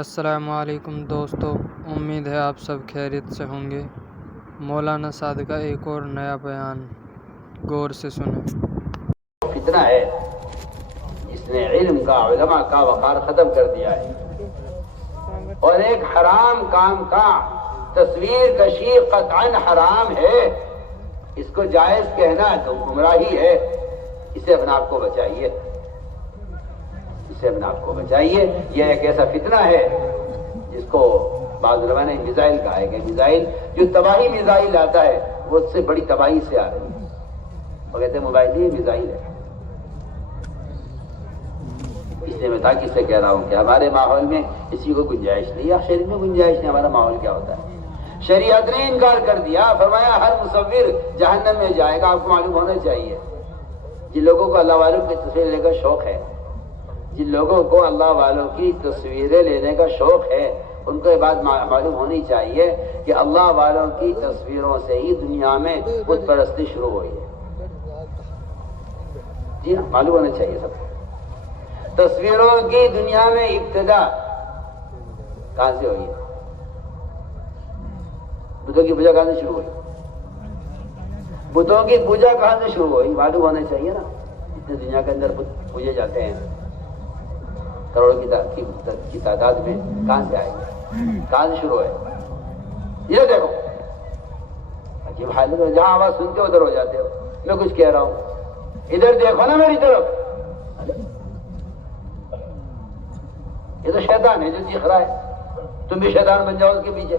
السلام علیکم دوستو، امید ہے آپ سب خیریت سے ہوں گے۔ مولانا سعد کا ایک اور نیا بیان غور سے سنیں۔ فتنہ ہے جس نے علم کا، علماء کا وقار ختم کر دیا ہے، اور ایک حرام کام کا تصویر کشی قطعاً حرام ہے، اس کو جائز کہنا تو گمراہی ہے۔ اسے اپنے آپ کو بچائیے، اسے اپنے آپ کو بچائیے۔ یہ ایک ایسا فتنہ ہے جس کو بعض علماء نے میزائل کہا ہے، کہ میزائل جو تباہی میزائل آتا ہے وہ اس سے بڑی تباہی سے آ رہی ہے۔ وہ کہتے ہیں موبائل یہ میزائل ہے۔ اس لیے میں تاکید سے کہہ رہا ہوں کہ ہمارے ماحول میں کسی کو گنجائش نہیں، یا شریعت میں گنجائش نہیں۔ ہمارا ماحول کیا ہوتا ہے؟ شریعت نے انکار کر دیا، فرمایا ہر مصور جہنم میں جائے گا۔ آپ کو معلوم ہونا چاہیے، جن لوگوں کو اللہ والوں کی تصویر لینے کا شوق ہے، جن لوگوں کو اللہ والوں کی تصویریں لینے کا شوق ہے، ان کو یہ بات معلوم ہونی چاہیے کہ اللہ والوں کی تصویروں سے ہی دنیا میں بت پرستی شروع ہوئی ہے۔ جی ہاں، معلوم ہونا چاہیے سب کو۔ تصویروں کی دنیا میں ابتدا کہاں سے ہوئی ہے؟ بتوں کی پوجا کہاں سے شروع ہوئی؟ بتوں کی پوجا کہاں سے شروع ہوئی؟ معلوم ہونا چاہیے نا۔ اتنے دنیا کے اندر بت پوجے جاتے ہیں، کروڑوں کی تعداد میں، کہاں سے آئے گی؟ کہاں سے شروع ہے؟ یہ دیکھو عجیب حالت ہے، جہاں آواز سنتے ہو ادھر ہو جاتے ہو۔ میں کچھ کہہ رہا ہوں، ادھر دیکھو نا میری طرف۔ یہ تو شیطان ہے جو چیخ رہا ہے، تم بھی شیطان بن جاؤ اس کے پیچھے۔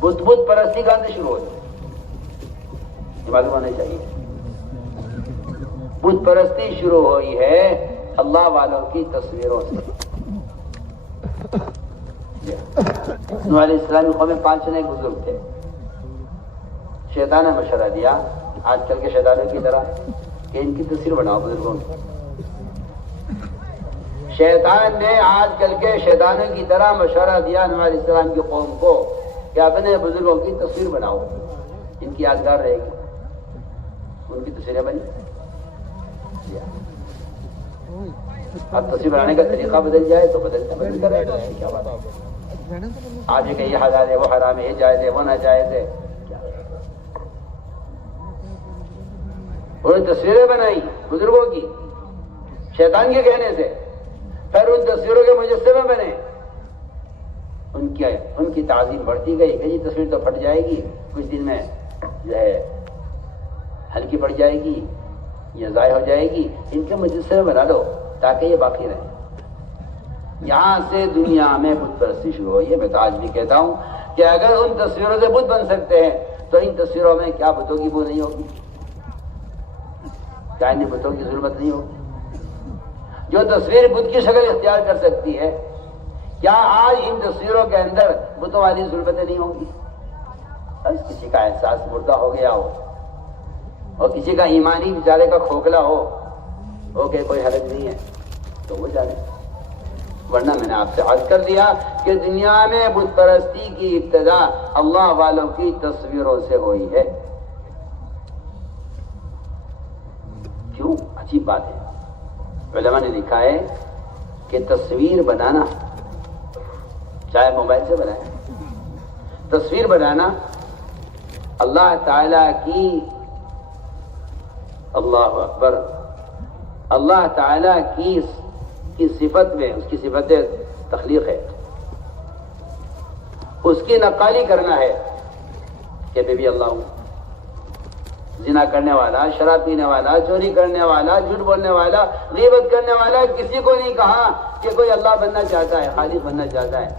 بت پرستی کہاں سے شروع ہوئی؟ یہ معلوم ہونا چاہیے۔ بت پرستی شروع ہوئی ہے اللہ والوں کی تصویروں سے۔ نوح علیہ السلام کی قوم میں 5 جنے بزرگ تھے۔ شیطان نے مشورہ دیا آج کل کے شیطانوں کی طرح کہ ان کی تصویر بناؤ بزرگوں کی۔ شیطان نے آج کل کے شیطانوں کی طرح مشورہ دیا نوح علیہ السلام کی قوم کو کہ اپنے بزرگوں کی تصویر بناؤ، ان کی یادگار رہے گی۔ ان کی تصویریں بنی۔ اب تصویر بنانے کا طریقہ بدل جائے تو بدل کر رہے گا، کیا بات ہے؟ آج کہ یہ حلال ہے، وہ حرام ہے، یہ جائز ہے، وہ ناجائز ہے، کیا؟ انہوں نے تصویریں بنائی بزرگوں کی شیطان کے کہنے سے، پھر ان تصویروں کے مجسمے بنے۔ ان کی تعظیم بڑھتی گئی کہ یہ تصویر تو پھٹ جائے گی، کچھ دن میں جو ہے ہلکی پڑ جائے گی یا ضائع ہو جائے گی، ان کے مجسمے بنا دو تاکہ یہ باقی رہے۔ یہاں سے دنیا میں بت پرستی شروع ہوئی ہے۔ میں تو آج بھی کہتا ہوں کہ اگر ان تصویروں سے بت بن سکتے ہیں تو ان تصویروں میں کیا بتوں کی بو نہیں ہوگی؟ کیا ان بتوں کی ضرورت نہیں ہوگی؟ جو تصویر بت کی شکل اختیار کر سکتی ہے، کیا آج ان تصویروں کے اندر بتوں والی ضرورتیں نہیں ہوں گی؟ بس کسی کا احساس مردہ ہو گیا ہو اور کسی کا ایمانی بیچارے کا کھوکھلا ہو کہ کوئی حرج نہیں ہے تو وہ جانے۔ ورنہ میں نے آپ سے عرض کر دیا کہ دنیا میں بت پرستی کی ابتدا اللہ والوں کی تصویروں سے ہوئی ہے۔ کیوں؟ عجیب بات ہے۔ علماء نے لکھا ہے کہ تصویر بنانا، چاہے موبائل سے بنائے، تصویر بنانا اللہ تعالی کی، اللہ اکبر، اللہ تعالی کی صفت میں، اس کی صفت تخلیق ہے، اس کی نقالی کرنا ہے کہ میں بھی اللہ ہوں۔ زنا کرنے والا، شراب پینے والا، چوری کرنے والا، جھوٹ بولنے والا، غیبت کرنے والا، کسی کو نہیں کہا کہ کوئی اللہ بننا چاہتا ہے، خالق بننا چاہتا ہے۔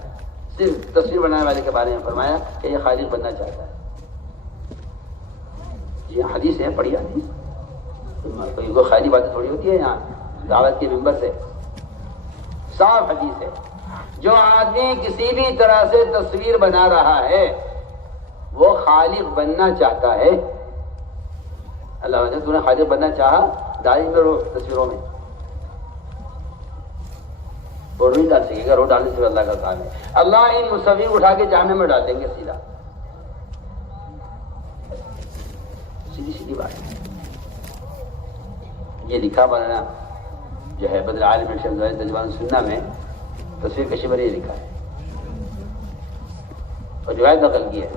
صرف تصویر بنانے والے کے بارے میں فرمایا کہ یہ خالق بننا چاہتا ہے۔ یہ حدیث ہے، پڑھی حدیث، کوئی خالی باتیں تھوڑی ہوتی ہے یہاں دعوت کے ممبر سے، صاف حدیث ہے۔ جو آدمی کسی بھی طرح سے تصویر بنا رہا ہے وہ خالق بننا چاہتا ہے۔ اللہ وجہ تو نے خالق بننا چاہا، ڈالی میں رو تصویروں میں، اور نہیں ڈال سکے گا، رو ڈالنے سے اللہ کا کام ہے۔ اللہ ان مصور اٹھا کے جہنم میں ڈال دیں گے سیدھا، سیدھی بات ہے۔ یہ لکھا بنانا جو ہے بدر عالم تجوان سننا میں تصویر کشی پر یہ لکھا ہے اور روایت نقل کی ہے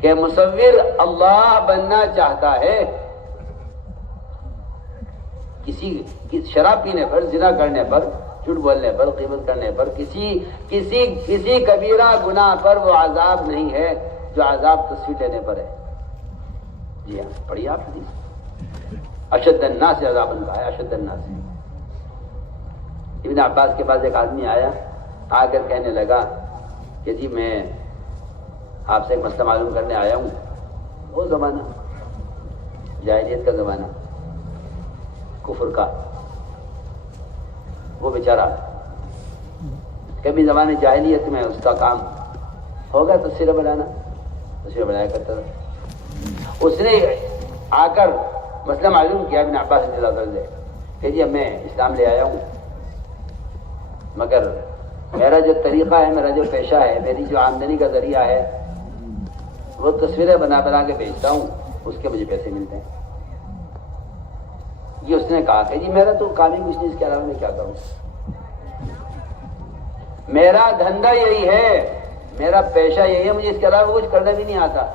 کہ مصور اللہ بننا چاہتا ہے کسی شراب پینے پر، زنا کرنے پر، جھوٹ بولنے پر، غیبت کرنے پر، کسی کبیرہ گناہ پر وہ عذاب نہیں ہے جو عذاب تصویر لینے پر ہے۔ جی ہاں، پڑھیے آپ حدیث، اشد الناس عذابا کا ہے، اشد الناس۔ ابن عباس کے پاس ایک آدمی آیا، آ کر کہنے لگا کہ جی میں آپ سے ایک مسئلہ معلوم کرنے آیا ہوں۔ وہ زمانہ جاہلیت کا زمانہ، کفر کا، وہ بیچارہ کبھی زمانے جاہلیت میں اس کا کام ہوگا تصویر بنانا، تصویر بنایا کرتا تھا۔ اس نے آ کر مسئلہ معلوم کیا ابن عباس رضی اللہ عنہ سے کہ جی میں اسلام لے آیا ہوں، مگر میرا جو طریقہ ہے، میرا جو پیشہ ہے، میری جو آمدنی کا ذریعہ ہے، وہ تصویریں بنا بنا کے بیچتا ہوں، اس کے مجھے پیسے ملتے ہیں۔ یہ اس نے کہا کہ جی میرا تو کام ہی کچھ نہیں، اس کے علاوہ میں کیا کروں، میرا دھندا یہی ہے، میرا پیشہ یہی ہے، مجھے اس کے علاوہ کچھ کرنا بھی نہیں آتا۔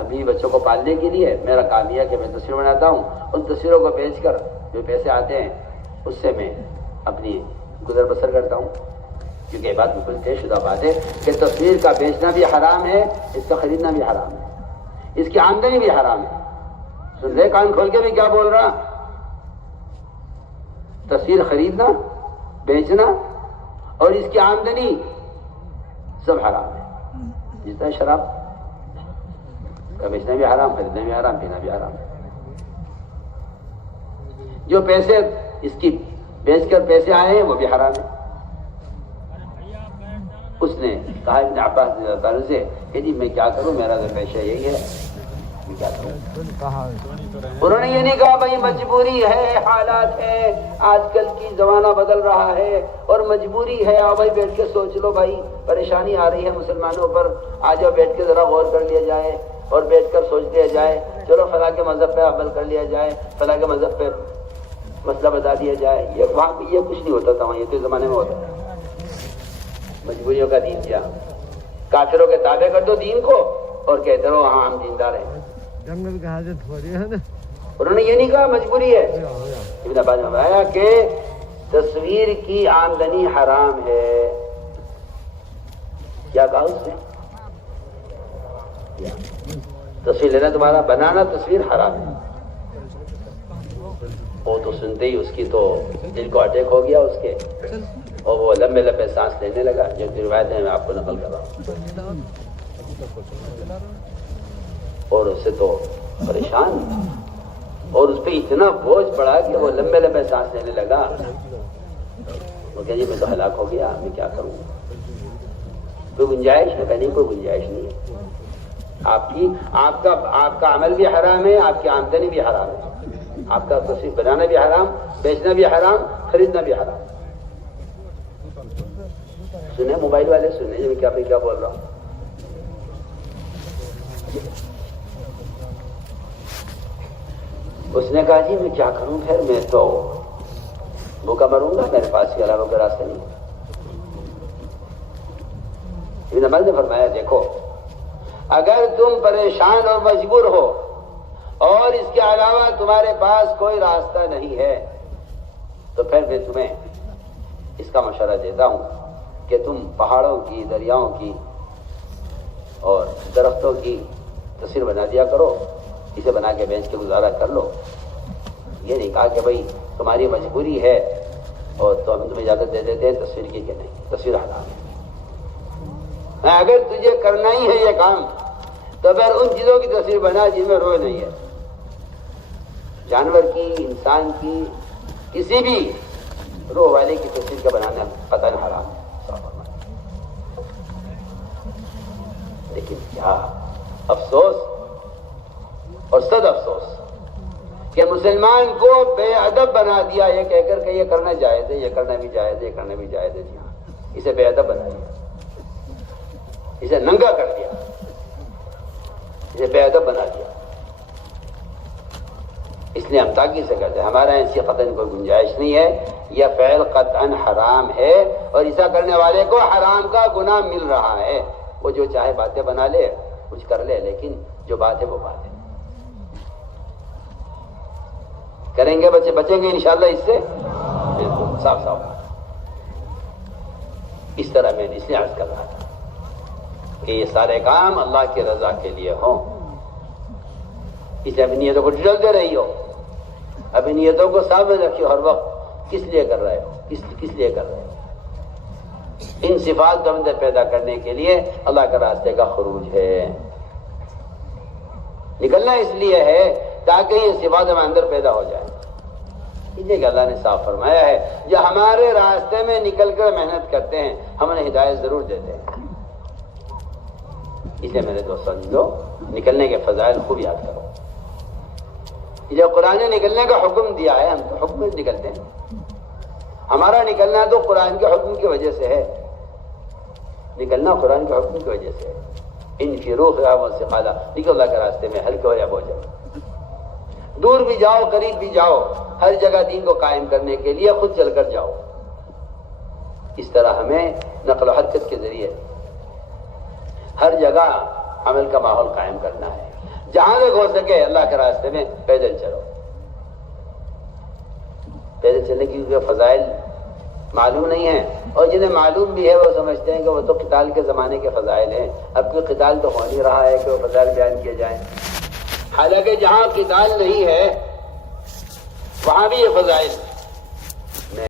ابھی بچوں کو پالنے کے لیے میرا کام یہ ہے کہ میں تصویر بناتا ہوں، ان تصویروں کو بیچ کر جو پیسے آتے ہیں اس سے میں اپنی گزر بسر کرتا ہوں۔ کیونکہ یہ بات بالکل طے شدہ بات ہے کہ تصویر کا بیچنا بھی حرام ہے، اس کا خریدنا بھی حرام ہے، اس کی آمدنی بھی حرام ہے۔ سن رہے کان کھول کے بھی کیا بول رہا؟ تصویر خریدنا، بیچنا اور اس کی آمدنی سب حرام ہے۔ جس طرح شراب کا بیچنا بھی حرام، خریدنا بھی حرام، پینا بھی حرام۔ جو پیسے اس کی بیچ کر پیسے آئے ہیں وہ بھی حرام ہے۔ اس نے کہا ابن عباس رضی اللہ عنہ سے کہ جی میں کیا کروں، میرا تو پیشہ یہی ہے، میں کیا کروں۔ انہوں نے یہ نہیں کہا بھائی مجبوری ہے، حالات ہے، آج کل کی زمانہ بدل رہا ہے اور مجبوری ہے، آؤ بھائی بیٹھ کے سوچ لو، بھائی پریشانی آ رہی ہے مسلمانوں پر، آ جاؤ بیٹھ کے ذرا غور کر لیا جائے اور بیٹھ کر سوچ لیا جائے، چلو فلاں کے مذہب پہ عمل کر لیا جائے، فلاں کے مذہب پہ مسئلہ بتا دیا جائے۔ یہ وہاں پہ یہ کچھ نہیں ہوتا تھا، وہاں یہ تو زمانے میں ہوتا تھا۔ مجبوریوں کا دین کیا، کافروں کے تابع کر دو دین کو اور کہتے رہو ہاں ہم دیندار ہیں۔ جنگل کی حاجت ہو رہی ہے نا، انہوں نے یہ نہیں کہا مجبوری ہے۔ ابن عباس نے بتایا کہ تصویر کی آمدنی حرام ہے۔ کیا کہا اس نے؟ تصویر لینا تمہارا، بنانا تصویر حرام ہے۔ وہ تو سنتے ہی اس کی تو دل کو اٹیک ہو گیا اس کے، اور وہ لمبے لمبے سانس لینے لگا، جو روایت ہے میں آپ کو نقل کر رہا ہوں۔ اور اس سے تو پریشان، اور اس پہ اتنا بوجھ پڑا کہ وہ لمبے لمبے سانس لینے لگا۔ وہ کہ جی میں تو ہلاک ہو گیا، میں کیا کروں، کوئی گنجائش ہے؟ کہ نہیں، کوئی گنجائش نہیں ہے۔ آپ کا عمل بھی حرام ہے، آپ کی آمدنی بھی حرام ہے، آپ کا تصویر بنانا بھی حرام، بیچنا بھی حرام، خریدنا بھی حرام۔ سنیں موبائل والے، سنیں میں کیا بول رہا ہوں۔ اس نے کہا جی میں کیا کروں، پھر میں تو بھوکا مروں گا، میرے پاس کے علاوہ کوئی راستہ نہیں۔ ابن عباس نے فرمایا دیکھو، اگر تم پریشان اور مجبور ہو اور اس کے علاوہ تمہارے پاس کوئی راستہ نہیں ہے تو پھر میں تمہیں اس کا مشورہ دیتا ہوں کہ تم پہاڑوں کی، دریاؤں کی اور درختوں کی تصویر بنا دیا کرو، اسے بنا کے بیچ کے گزارا کر لو۔ یہ نہیں کہا کہ بھائی تمہاری مجبوری ہے اور تو ہم تمہیں اجازت دے دیتے ہیں تصویر کی، کہ نہیں، تصویر حرام ہے۔ اگر تجھے کرنا ہی ہے یہ کام تو پھر ان چیزوں کی تصویر بنا جن میں روح نہیں ہے، جانور کی، انسان کی، کسی بھی روح والے کی تصویر کا بنانا قطعاً حرام ہے۔ لیکن کیا افسوس اور صد افسوس کہ مسلمان کو بے ادب بنا دیا، یہ کہہ کر کہ یہ کرنا جائز ہے، یہ کرنا بھی جائز ہے، یہ کرنا بھی جائز ہے۔ جی ہاں، اسے بے ادب بنا دیا، اسے ننگا کر دیا، اسے بے ادب بنا دیا۔ اس لیے ہم تاکید سے کہتے ہیں ہمارا ایسی قطعاً کوئی گنجائش نہیں ہے، یہ فعل قطعاً حرام ہے اور ایسا کرنے والے کو حرام کا گناہ مل رہا ہے۔ وہ جو چاہے باتیں بنا لے، کچھ کر لے، لیکن جو بات ہے وہ بات ہے۔ کریں گے بچیں گے انشاءاللہ اس سے، بالکل صاف صاف۔ اس طرح میں اس لیے عرض کر رہا تھا کہ یہ سارے کام اللہ کی رضا کے لیے ہوں، اس لیے اپنی نیتوں کو ڈھلتے رہی ہو، اپنی نیتوں کو سامنے رکھیے ہر وقت، کس لیے کر رہے ہو، کس لیے کر رہے ہو۔ ان صفات کو اندر پیدا کرنے کے لیے اللہ کے راستے کا خروج ہے، نکلنا اس لیے ہے تاکہ یہ صفات ہمیں اندر پیدا ہو جائے۔ اس لیے کہ اللہ نے صاف فرمایا ہے جو ہمارے راستے میں نکل کر محنت کرتے ہیں ہم انہیں ہدایت ضرور دیتے ہیں۔ اس لیے میرے دوستوں نکلنے کے فضائل خوب یاد کرو۔ جو قرآن نے نکلنے کا حکم دیا ہے ہم تو حکم سے نکلتے ہیں، ہمارا نکلنا تو قرآن کے حکم کی وجہ سے ہے، نکلنا قرآن کے حکم کی وجہ سے ہے۔ انفروا خفافا وثقالا، نکلو اللہ کے راستے میں، ہلکے ہو یا بوجھل، دور بھی جاؤ قریب بھی جاؤ، ہر جگہ دین کو قائم کرنے کے لیے خود چل کر جاؤ۔ اس طرح ہمیں نقل و حرکت کے ذریعے ہر جگہ عمل کا ماحول قائم کرنا ہے، جہاں تک ہو سکے اللہ کے راستے میں پیدل چلو۔ پیدل چلنے کی فضائل معلوم نہیں ہیں، اور جنہیں معلوم بھی ہے وہ سمجھتے ہیں کہ وہ تو قتال کے زمانے کے فضائل ہیں، اب کوئی قتال تو ہو نہیں رہا ہے کہ وہ فضائل بیان کیے جائیں۔ حالانکہ جہاں قتال نہیں ہے وہاں بھی یہ فضائل